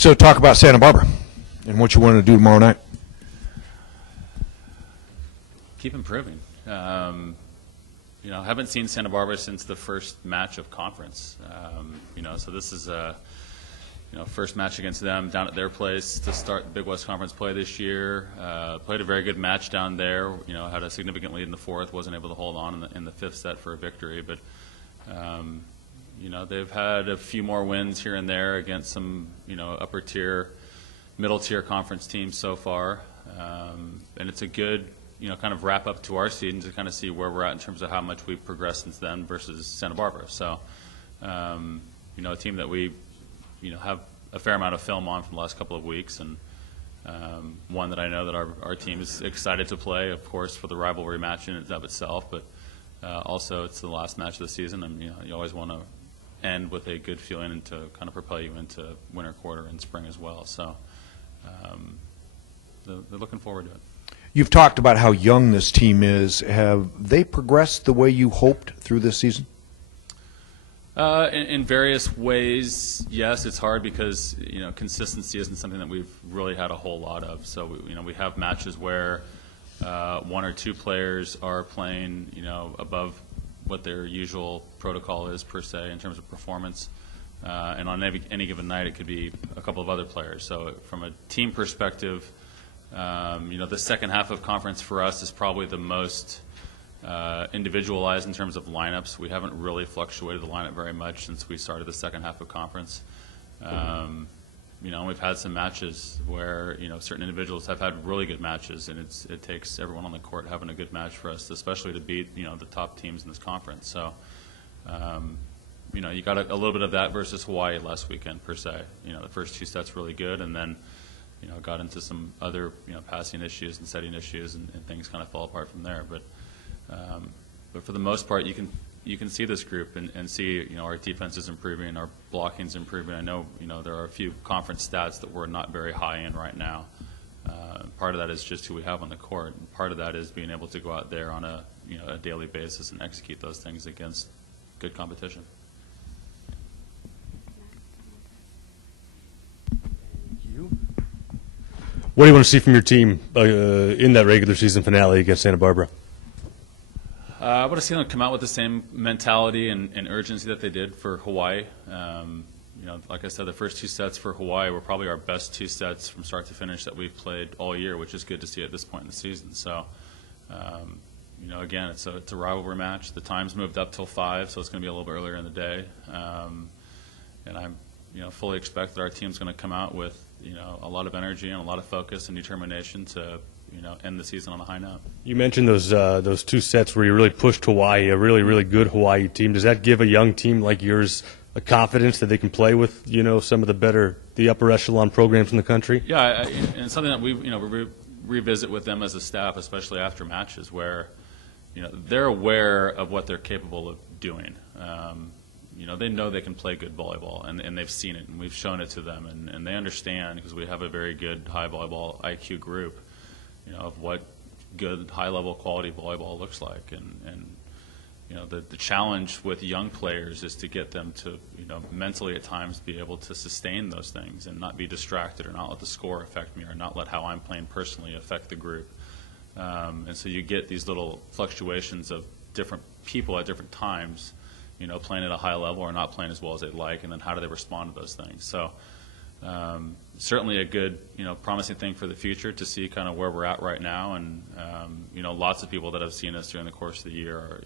So talk about Santa Barbara and what you want to do tomorrow night. Keep improving. Haven't seen Santa Barbara since the first match of conference. So this is a first match against them down at their place to start the Big West Conference play this year. Played a very good match down there. Had a significant lead in the fourth. Wasn't able to hold on in the fifth set for a victory, but they've had a few more wins here and there against some upper tier, middle tier conference teams so far, and it's a good kind of wrap up to our season to kind of see where we're at in terms of how much we've progressed since then versus Santa Barbara. So, a team that we, have a fair amount of film on from the last couple of weeks, and one that I know that our team is excited to play, of course, for the rivalry match in and of itself, but also it's the last match of the season, and you always want to end with a good feeling and to kind of propel you into winter quarter and spring as well. So they're looking forward to it. You've talked about how young this team is. Have they progressed the way you hoped through this season? In various ways, yes. It's hard because consistency isn't something that we've really had a whole lot of. So we have matches where one or two players are playing above what their usual protocol is per se in terms of performance, and on any given night it could be a couple of other players. So from a team perspective, the second half of conference for us is probably the most individualized in terms of lineups. We haven't really fluctuated the lineup very much since we started the second half of conference. We've had some matches where certain individuals have had really good matches, and it takes everyone on the court having a good match for us, especially to beat the top teams in this conference. So you got a little bit of that versus Hawaii last weekend per se. The first two sets really good, and then got into some other passing issues and setting issues, and things kind of fell apart from there. But for the most part, you can see this group and see our defense is improving, our blocking is improving. I know there are a few conference stats that we're not very high in right now. Part of that is just who we have on the court, and part of that is being able to go out there on a daily basis and execute those things against good competition. What do you want to see from your team in that regular season finale against Santa Barbara? I want to see them come out with the same mentality and urgency that they did for Hawaii. Like I said, the first two sets for Hawaii were probably our best two sets from start to finish that we've played all year, which is good to see at this point in the season. So, again, it's a rivalry match. The time's moved up till 5, so it's going to be a little bit earlier in the day. And I'm fully expect that our team's going to come out with a lot of energy and a lot of focus and determination to end the season on a high note. You mentioned those two sets where you really pushed Hawaii, a really, really good Hawaii team. Does that give a young team like yours a confidence that they can play with some of the upper echelon programs in the country? Yeah, and it's something that we revisit with them as a staff, especially after matches, where they're aware of what they're capable of doing. They know they can play good volleyball, and they've seen it, and we've shown it to them, and they understand because we have a very good high volleyball IQ group, of what good high-level quality volleyball looks like, and the challenge with young players is to get them to mentally at times be able to sustain those things and not be distracted or not let the score affect me or not let how I'm playing personally affect the group, and so you get these little fluctuations of different people at different times playing at a high level or not playing as well as they'd like, and then how do they respond to those things. So certainly a good, promising thing for the future to see kind of where we're at right now. And, lots of people that have seen us during the course of the year are,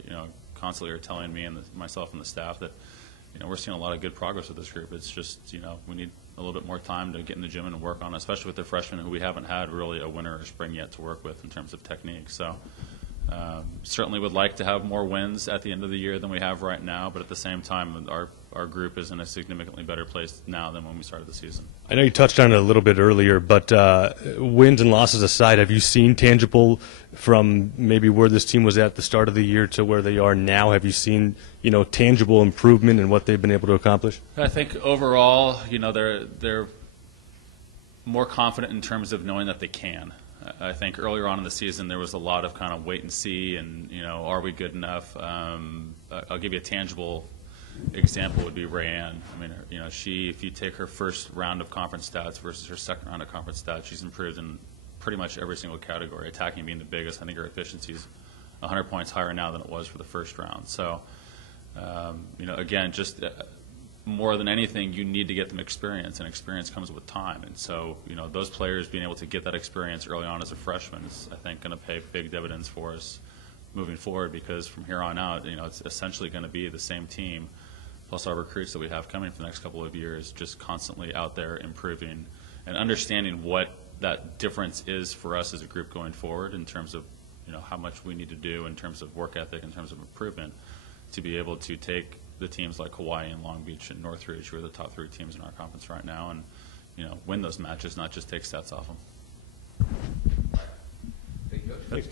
constantly are telling me and myself and the staff that, we're seeing a lot of good progress with this group. It's just, we need a little bit more time to get in the gym and work on, especially with the freshmen who we haven't had really a winter or spring yet to work with in terms of technique. So certainly would like to have more wins at the end of the year than we have right now, but at the same time, our group is in a significantly better place now than when we started the season. I know you touched on it a little bit earlier, but wins and losses aside, have you seen tangible from maybe where this team was at the start of the year to where they are now? Have you seen, tangible improvement in what they've been able to accomplish? I think overall, they're more confident in terms of knowing that they can. I think earlier on in the season there was a lot of kind of wait and see and, are we good enough? I'll give you a tangible example would be Rayanne. I mean, you know, if you take her first round of conference stats versus her second round of conference stats, she's improved in pretty much every single category, attacking being the biggest. I think her efficiency is 100 points higher now than it was for the first round. So, you know, again, just more than anything, you need to get them experience, and experience comes with time. And so, you know, those players being able to get that experience early on as a freshman is, I think, going to pay big dividends for us moving forward, because from here on out, you know, it's essentially going to be the same team, plus our recruits that we have coming for the next couple of years, just constantly out there improving and understanding what that difference is for us as a group going forward in terms of, you know, how much we need to do in terms of work ethic, in terms of improvement, to be able to take the teams like Hawaii and Long Beach and Northridge, who are the top 3 teams in our conference right now, and, you know, win those matches, not just take stats off them.